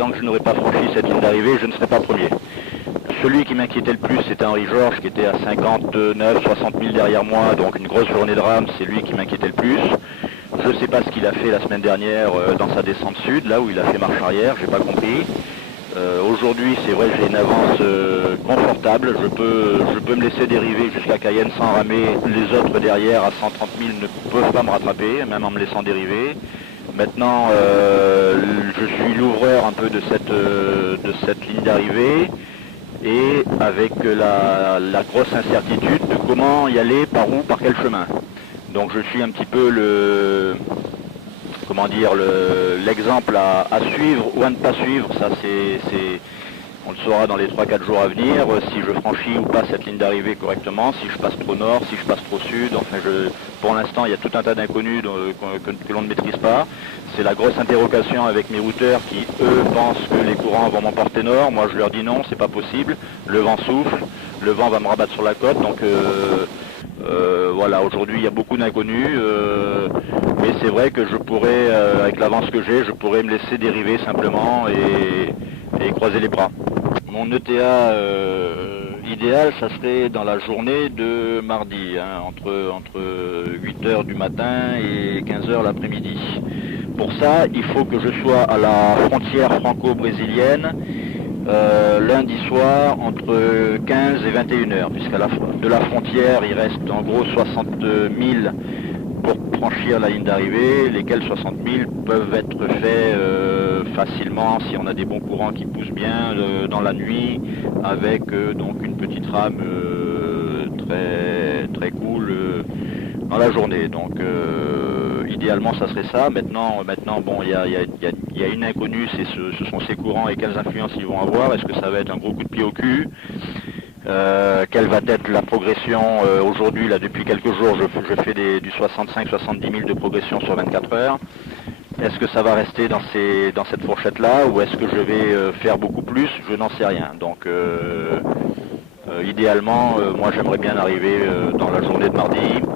tant que je n'aurai pas franchi cette ligne d'arrivée, je ne serai pas premier. Celui qui m'inquiétait le plus, c'était Henri Georges, qui était à 59, 60 000 derrière moi, donc une grosse journée de rame, c'est lui qui m'inquiétait le plus. Je ne sais pas ce qu'il a fait la semaine dernière dans sa descente sud, là où il a fait marche arrière, j'ai pas compris. Aujourd'hui, c'est vrai que j'ai une avance confortable, je peux me laisser dériver jusqu'à Cayenne sans ramer. Les autres derrière à 130 000 ne peuvent pas me rattraper, même en me laissant dériver. Maintenant, je suis l'ouvreur un peu de cette ligne d'arrivée et avec la grosse incertitude de comment y aller, par où, par quel chemin. Donc je suis un petit peu l'exemple à suivre ou à ne pas suivre. Ça on le saura dans les 3-4 jours à venir, si je franchis ou pas cette ligne d'arrivée correctement, si je passe trop nord, si je passe trop sud. Enfin, pour l'instant, il y a tout un tas d'inconnus que l'on ne maîtrise pas. C'est la grosse interrogation avec mes routeurs qui, eux, pensent que les courants vont m'emporter nord. Moi, je leur dis non, c'est pas possible. Le vent souffle, le vent va me rabattre sur la côte. Donc voilà, aujourd'hui, il y a beaucoup d'inconnus. Mais c'est vrai que je pourrais, avec l'avance que j'ai, je pourrais me laisser dériver simplement et croiser les bras. Mon ETA idéal, ça serait dans la journée de mardi, hein, entre 8h du matin et 15h l'après-midi. Pour ça, il faut que je sois à la frontière franco-brésilienne lundi soir entre 15 et 21h, puisqu'à de la frontière, il reste en gros 60 000 pour franchir la ligne d'arrivée, lesquels 60 000 peuvent être faits facilement si on a des bons courants qui poussent bien dans la nuit, avec donc une petite rame très cool dans la journée. Donc idéalement ça serait ça. Maintenant bon, il y a une inconnue, ce sont ces courants et quelles influences ils vont avoir. Est-ce que ça va être un gros coup de pied au cul? Quelle va être la progression aujourd'hui, là depuis quelques jours je fais du 65-70 000 de progression sur 24 heures. Est-ce que ça va rester dans cette fourchette là ou est-ce que je vais faire beaucoup plus? Je n'en sais rien. Donc idéalement moi j'aimerais bien arriver dans la journée de mardi.